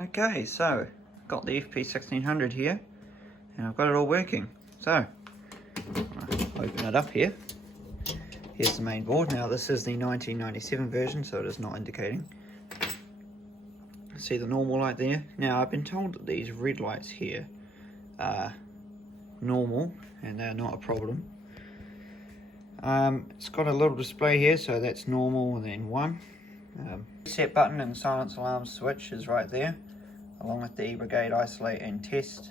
Okay, so got the FP1600 here and I've got it all working. So I'll open it up here. Here's the main board. Now this is the 1997 version, so it is not indicating. See the normal light there? Now I've been told that these red lights here are normal and they're not a problem. It's got a little display here, so that's normal, and then 1. Reset button and silence alarm switch is right there, along with the brigade isolate and test.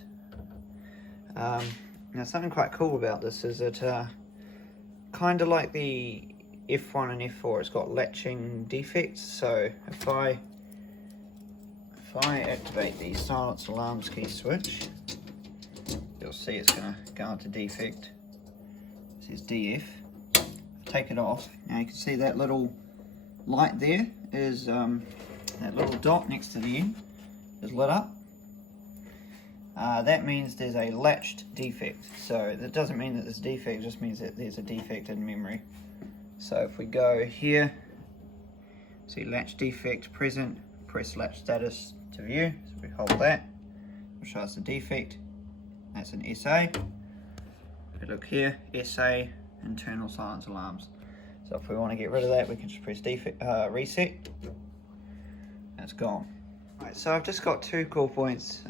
Now something quite cool about this is that kind of like the F1 and F4, it's got latching defects. So if I activate the silence alarms key switch, you'll see it's going to go into defect. It says DF. Take it off. Now you can see that little light there is that little dot next to the end is lit up. That means there's a latched defect. So that doesn't mean that there's a defect, it just means that there's a defect in memory. So if we go here, see latch defect present, press latch status to view. So we hold that, it'll show us the defect. That's an SA. If we look here, SA, internal silence alarms. So if we want to get rid of that, we can just press reset. That's gone. Right, so I've just got 2 call points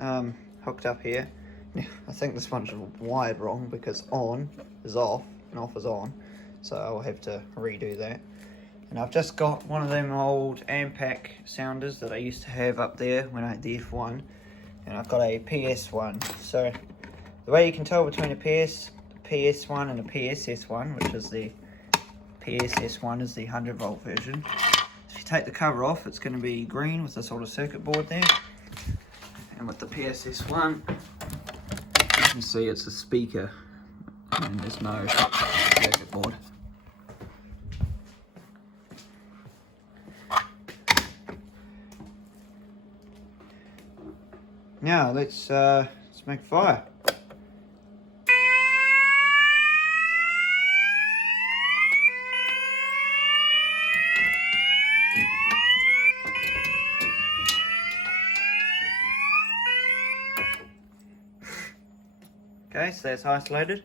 hooked up here. I think this one's wired wrong because on is off and off is on. So I'll have to redo that. And I've just got one of them old AMPAC sounders that I used to have up there when I had the F1. And I've got a PS one. So the way you can tell between a PS1 and a PSS1, which is the PSS1 is the 100-volt version. If you take the cover off, it's going to be green with the sort of circuit board there. And with the PSS1, you can see it's a speaker and there's no circuit board. Now let's make fire. Okay, so that's isolated.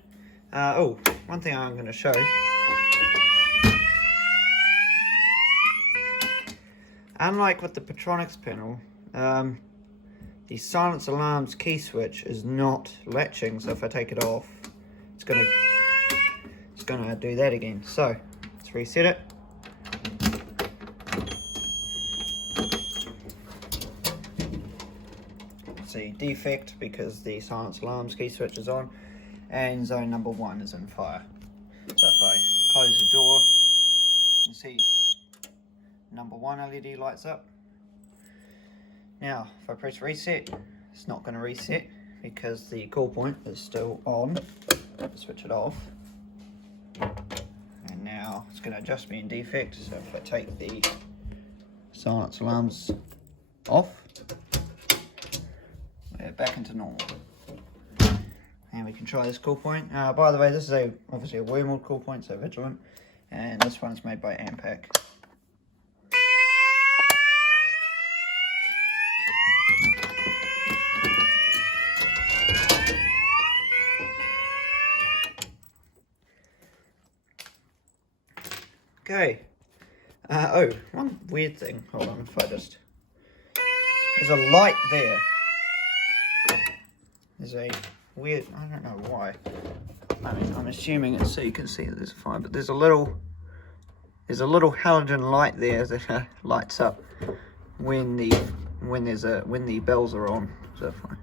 Oh, one thing I'm going to show. Unlike with the Petronics panel, the silence alarms key switch is not latching. So if I take it off, it's going to do that again. So let's reset it. See defect because the silence alarms key switch is on and zone number 1 is in fire. So if I close the door, you see number 1 LED lights up. Now if I press reset, it's not going to reset because the call point is still on. Switch it off, and now it's going to just be in defect. So if I take the silence alarms off, back into normal, and we can try this cool point. By the way, this is obviously a wormwood cool point, so Vigilant, and this one's made by AMPAC. Okay. Oh, one weird thing. Hold on, if I just, there's a light there. There's a weird, I don't know why. I'm assuming it's so you can see that there's a fire, but there's a little halogen light there that lights up when the bells are on. So fine.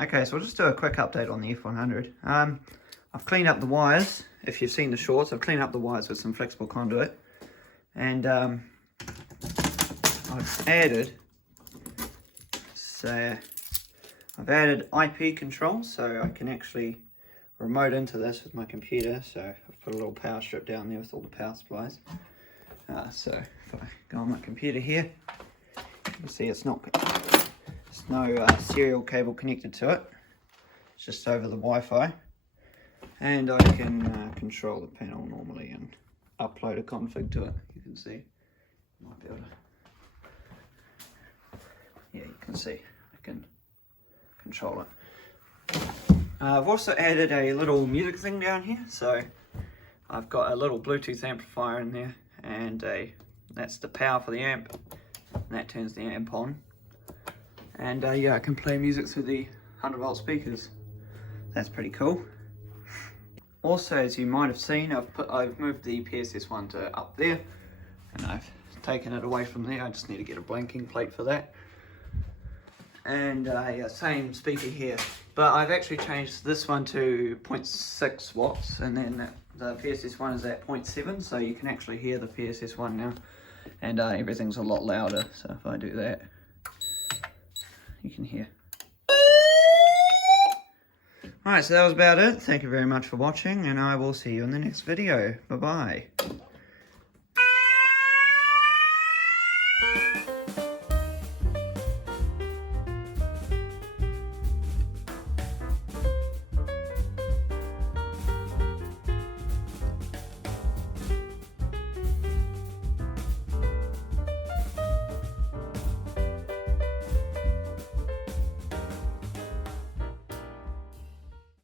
Okay, so I'll just do a quick update on the F100. I've cleaned up the wires. If you've seen the shorts, I've cleaned up the wires with some flexible conduit. And I've added IP control, so I can actually remote into this with my computer. So I've put a little power strip down there with all the power supplies. So if I go on my computer here, you can see there's no serial cable connected to it. It's just over the Wi-Fi. And I can control the panel normally and upload a config to it. You can see, might be able to, yeah, you can see I can control it. I've also added a little music thing down here, so I've got a little Bluetooth amplifier in there, and that's the power for the amp, and that turns the amp on. And yeah, I can play music through the 100-volt speakers. That's pretty cool. Also, as you might have seen, I've moved the PSS1 to up there, and I've taken it away from there. I just need to get a blanking plate for that. And same speaker here, but I've actually changed this one to 0.6 watts, and then the PSS1 is at 0.7, so you can actually hear the PSS1 now, and everything's a lot louder. So if I do that, you can hear. Alright, so that was about it. Thank you very much for watching, and I will see you in the next video. Bye bye.